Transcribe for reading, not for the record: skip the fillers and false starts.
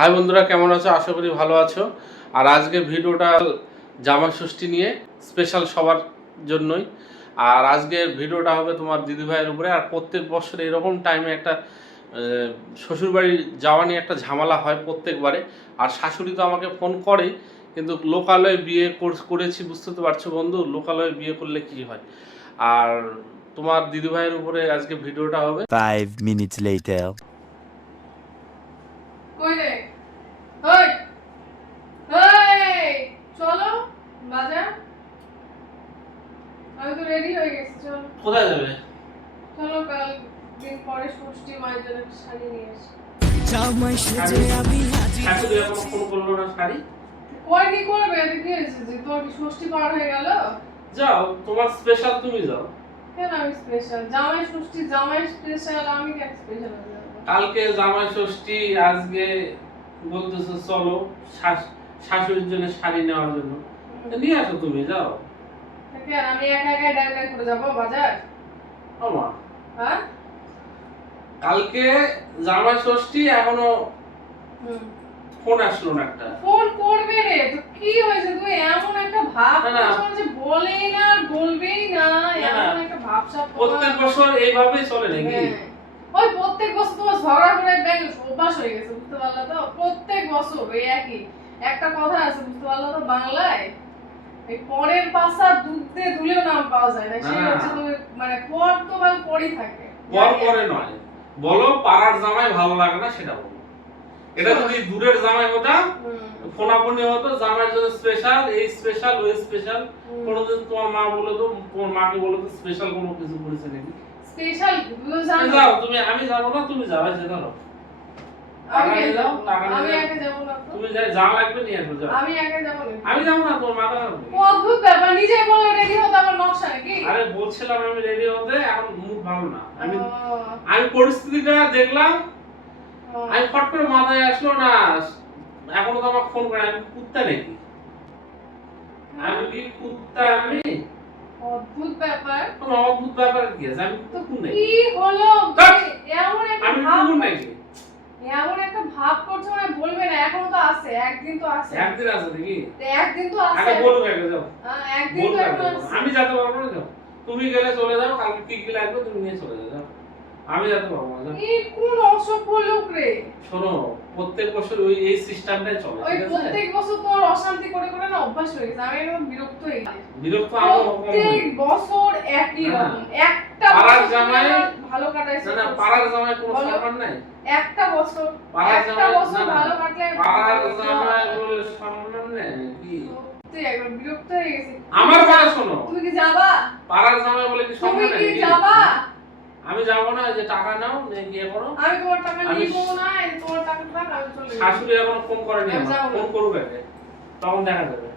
High বন্ধুরা, কেমন আছো? আশা করি ভালো আছো। আর আজকে ভিডিওটা জামাই ষষ্ঠী নিয়ে, স্পেশাল সবার জন্যই। আর আজকের ভিডিওটা হবে তোমার দিদিভাইয়ের উপরে। আর প্রত্যেক বছর এরকম টাইমে একটা শ্বশুরবাড়ি যাওয়া নিয়ে একটা ঝামেলা হয় প্রত্যেকবারে। আর শাশুড়ি তো আমাকে ফোন করেই, কিন্তু লোকালয়ে বিয়ে করেছি, বুঝতে তো পারছো বন্ধু, লোকালয়ে বিয়ে করলে কি হয়। আর তোমার দিদিভাইয়ের উপরে আজকে ভিডিওটা হবে। 5 minutes later. কই রে? ওই ওই চলো বাজার। আমি তো রেডি হয়ে গেছি, চলো। কোথায় যাবে? চলো কাল দিন পরে ষষ্ঠী, মায়ের জন্য একটা শাড়ি নিয়ে আসি। শাশুড়ি এখনো ফোন করলো না। শাড়ি কয় কি করবে? এদিকে এসেছি, তোমার কি ষষ্ঠী পার হয়ে গেল? যাও, তোমার স্পেশাল, তুমি যাও। কেন আমি স্পেশাল? জামাই ষষ্ঠী, জামাই স্পেশাল, আমি কেন স্পেশাল হয়ে যাবো? কালকে জামাই ষষ্ঠী, আজকে বলতেছো চলো শাশুড়ির জন্য শাড়ি নেওয়ার জন্য। নিয়ে আসো, তুমি যাও। কেন আমি একা একা ডাইরেক্ট করে যাবো বাজার? আমা হ্যাঁ, কালকে জামাই ষষ্ঠী, এখনো ফোন আসলো না একটা। ফোন করবে রে, তো কি হয়েছে? তুমি এমন একটা ভাব না, করছো যে বলেই না, বলবেই না, এমন একটা ভাব সাব প্রত্যেক বছর এইভাবেই চলে নাকি? ওই প্রত্যেক বছর তোমার ঝগড়া করে ব্যাংক অভ্যাস হয়ে গেছে, বুঝতে পারলা তো? প্রত্যেক বছর ওই একই একটা কথা আছে, বুঝতে পারলা তো? বাংলায় এই পরের পাশা দুধ দিয়ে ধুলেও নাম পাওয়া যায় না, সেই হচ্ছে তো মানে পর তো মানে পরই থাকে। পর পরে নয়, বলো পাড়ার জামাই ভালো লাগে না সেটা বলো। এটা যদি দূরের জামাই হতাম, ফোনাফোনি হতো, জামাইয়ের জন্য স্পেশাল, এই স্পেশাল, ওই স্পেশাল। কোনোদিন তোমার মা বলে তো, তোমার মাকে বলে তো স্পেশাল কোনো কিছু করেছে নাকি? স্পেশাল গুলো জানো? যাও তুমি, আমি যাব না, তুমি যাও, এসে ধরো। আমি টাকা নিয়ে যাও, টাকা নিয়ে আমি যাও। একা যাব না তো। তুমি যা লাগবে নিয়ে আসো, যাও। আমি একা যাব না। আমি যাব না, তোমার মাথা খারাপ নাকি? অদ্ভুত ব্যাপার, নিজে বলে রেডি হতে আমার নকশা নাকি? আরে বলছিলাম আমি রেডি হতে, এখন মুড ভালো না। ও, আমি পরিস্থিতিটা দেখলাম, ও। আমি ফট করে মাথায় আসলো না। এখনো তো আমাকে ফোন করে, আমি কুত্তা নাকি? আমি কি কুত্তা? আমি অদ্ভুত ব্যাপার। কোনো অদ্ভুত ব্যাপার কি আছে? আমি তো কুকুর নাকি? কি হলো? ধ্যাৎ! এমন একটা আমি ভাব, কুকুর নাকি? এমন একটা ভাব করছো মানে বলবে না, এখনো তো আছে, একদিন তো আছে। একদিন আছে নাকি? তো একদিন তো আছে। আগে বলুক, আগে যাও। একদিন বলুক তো আগে এখন যাও। আছে। আমি যেতে পারবো না, যাও। তুমি গেলে চলে যাও, কালকে কি কি লাগবে তুমি নিয়ে চলে যাও, যাও। আমি যেতে পারবো না, যাও। এই কোন অসভ্য লোক রে! শোনো, প্রত্যেক বছর ওই এই সিস্টেমটাই চলে, ওই ঠিক আছে? প্রত্যেক বছর তোমার অশান্তি করে করে না অভ্যাস হয়ে গেছে, আমি একদম বিরক্ত হয়ে গেছি। বিরক্ত আমার প্রত্যেক বছর একই না, রকম। একটা পাড়ার বছর জামাই ভালো কাটাইছে। না না, পাড়ার জামাই কোনো বলো। সম্মান নাই। একটা বছর, পাড়ার একটা জামাই বছর না, ভালো কাটলে পাড়ার জামাই বলে সম্মান নেই কি? সত্যি একবার বিরক্ত হয়ে গেছি। আমার কথা শোনো, তুমি কি যাবা? পাড়ার জামাই বলে কি তুমি সম্মান কি নেই? যাবা? আমি যাবো না, যে টাকা নাও, নিয়ে গিয়ে করো। আমি তোমার টাকা আমি নিবো না, এই তোমার টাকা থাক, আমি চলে যাবো। শাশুড়ি এখনো ফোন করেনি, আমি আমার যাবো না। ফোন করবে আগে, তখন দেখা যাবে।